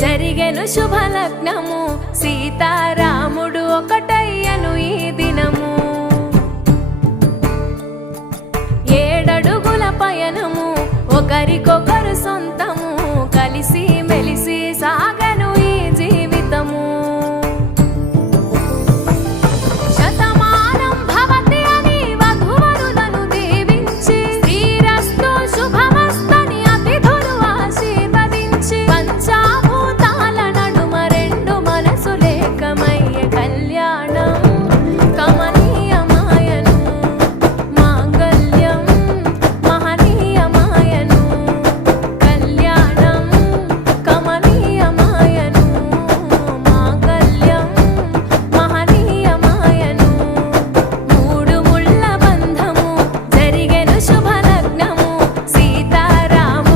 జరిగెను శుభలగ్నము సీతారాముడు ఒకటయ్యను ఈ దినము. 7 అడుగుల పయనము ఒకరికొకరు సొంతము